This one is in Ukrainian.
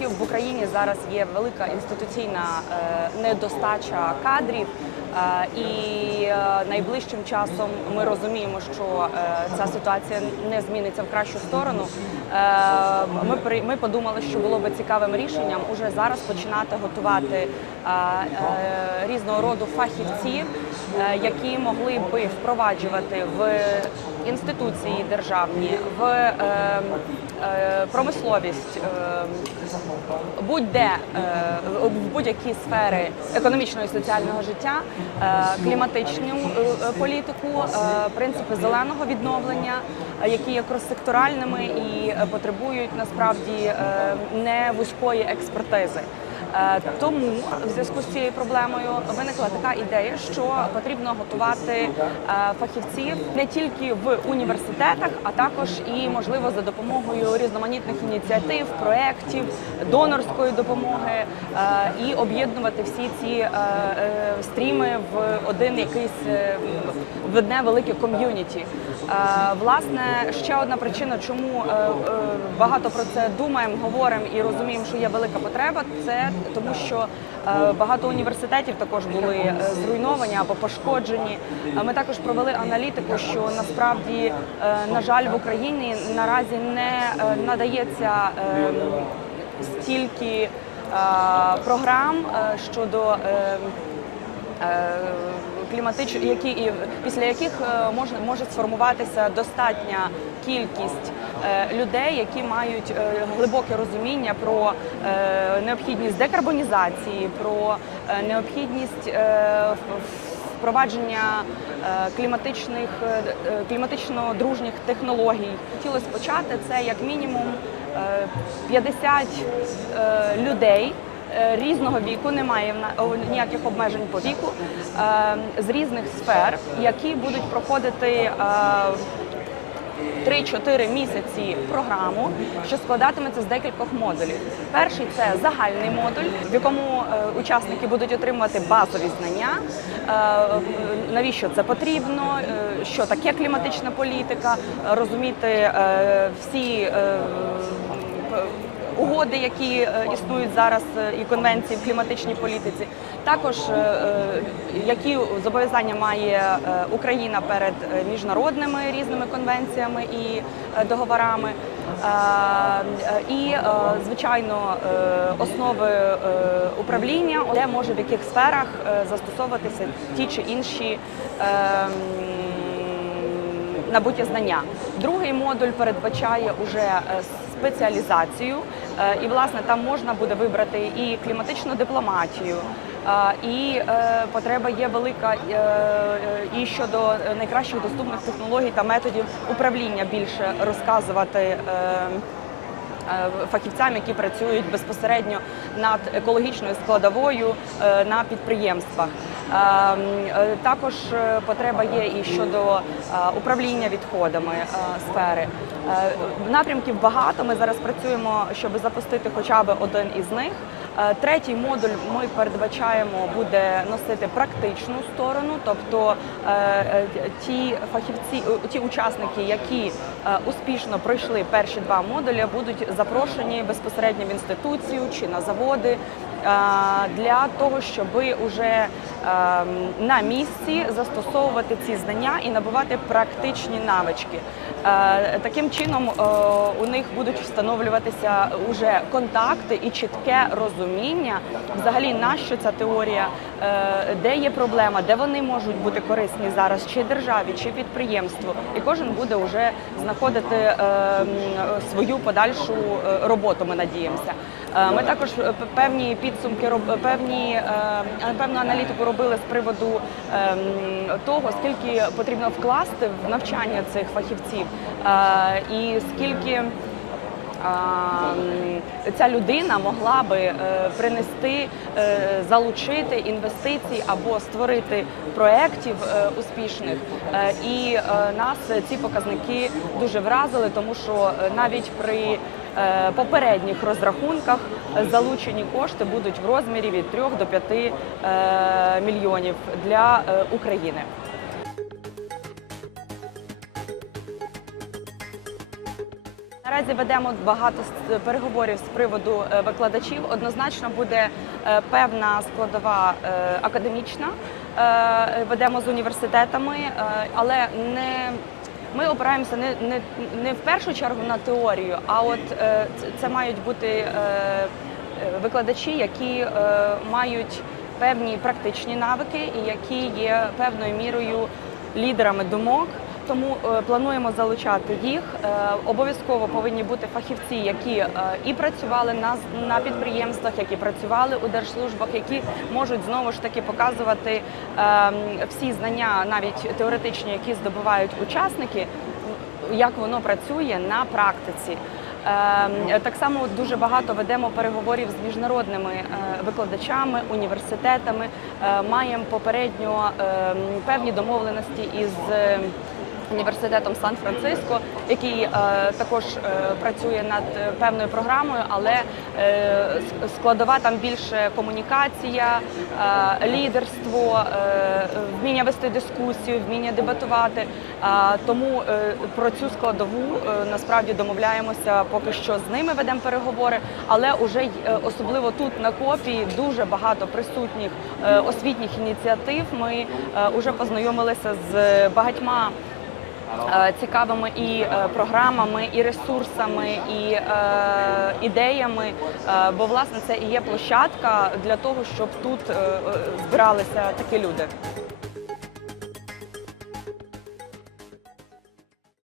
оскільки в Україні зараз є велика інституційна е, недостача кадрів, і е, найближчим часом ми розуміємо, що е, ця ситуація не зміниться в кращу сторону. е, Ми ми подумали, що було би цікавим рішенням уже зараз починати готувати е, е, різного роду фахівців, е, які могли би впроваджувати в інституції державні, в е, е, промисловість, е, будь-де е, в будь-які сфери економічного і соціального життя, е, кліматичну е, політику, е, принципи зеленого відновлення, е, які є кроссекторальними і е, потребують насправді е, не вузької експертизи. Е, Тому в зв'язку з цією проблемою виникла така ідея, що потрібно готувати е, фахівців не тільки в університетах, а також і можливо за допомогою різноманітних ініціатив, проєктів, донорської допомоги е, і об'єднувати всі ці стріми в один якийсь в одне велике ком'юніті. Власне, ще одна причина, чому багато про це думаємо, говоримо і розуміємо, що є велика потреба, це тому, що е, багато університетів також були е, зруйновані або пошкоджені. Ми також провели аналітику, що насправді, е, на жаль, в Україні наразі не надається е, стільки програм щодо. Кліматич, які і після яких е, можна може сформуватися достатня кількість е, людей, які мають е, глибоке розуміння про необхідність декарбонізації, про необхідність впровадження кліматичних кліматично дружніх технологій. Хотілося почати це як мінімум е, 50 е, людей різного віку, немає ніяких обмежень по віку, е, з різних сфер, які будуть проходити е, 3-4 місяці програму, що складатиметься з декількох модулів. Перший це загальний модуль, в якому е, учасники будуть отримувати базові знання, е, навіщо це потрібно, е, що таке кліматична політика, розуміти е, всі. Угоди, які е, існують зараз, е, і конвенції в кліматичній політиці, також е, які зобов'язання має Україна перед міжнародними різними конвенціями і договорами, і звичайно основи управління, де може в яких сферах застосовуватися ті чи інші. Набуті знання. Другий модуль передбачає уже е, спеціалізацію, е, і власне там можна буде вибрати і кліматичну дипломатію. е, І потреба є велика і щодо найкращих доступних технологій та методів управління більше розказувати фахівцям, які працюють безпосередньо над екологічною складовою на підприємствах. Е, м, е, Також е, потреба є і щодо е, управління відходами сфери. Напрямків багато. Ми зараз працюємо, щоб запустити хоча б один із них. Третій модуль ми передбачаємо буде носити практичну сторону, тобто ті фахівці, ті учасники, які успішно пройшли перші два модулі, будуть запрошені безпосередньо в інституцію чи на заводи для того, щоб уже на місці застосовувати ці знання і набувати практичні навички. Е, Таким чином е, у них будуть встановлюватися уже контакти і чітке розуміння, взагалі на що ця теорія, е, де є проблема, де вони можуть бути корисні зараз, чи державі, чи підприємству, і кожен буде вже знаходити е, свою подальшу роботу. Ми надіємося. Ми також певні підсумки певні певну аналітику робили з приводу ем, того, скільки потрібно вкласти в навчання цих фахівців, е, і скільки ця людина могла би е, принести, е, залучити інвестицій або створити проєктів е, успішних. І нас ці показники дуже вразили, тому що навіть при попередніх розрахунках залучені кошти будуть в розмірі від 3 до 5 е, мільйонів для України. Наразі ведемо багато переговорів з приводу е, викладачів. Однозначно буде е, певна складова е, академічна. Ведемо з університетами, але не ми опираємося не, не, не в першу чергу на теорію, а от це- мають бути викладачі, які мають певні практичні навики і які є певною мірою лідерами думок. Тому е, плануємо залучати їх. Е, обов'язково повинні бути фахівці, які е, і працювали на, на підприємствах, які працювали у держслужбах, які можуть знову ж таки показувати е, всі знання, навіть теоретичні, які здобувають учасники, як воно працює на практиці. Ем, Так само дуже багато ведемо переговорів з міжнародними викладачами, університетами. Маємо попередньо ем, певні домовленості із університетом Сан-Франциско, який е, також е, працює над певною програмою, але е, складова там більше комунікація, лідерство, вміння вести дискусію, вміння дебатувати. Тому про цю складову насправді домовляємося поки що з ними ведемо переговори, але уже особливо тут на копі дуже багато присутніх освітніх ініціатив. Ми вже познайомилися з багатьма цікавими і е, програмами, і ресурсами, і е, ідеями. Е, бо власне це і є площадка для того, щоб тут е, е, збиралися такі люди.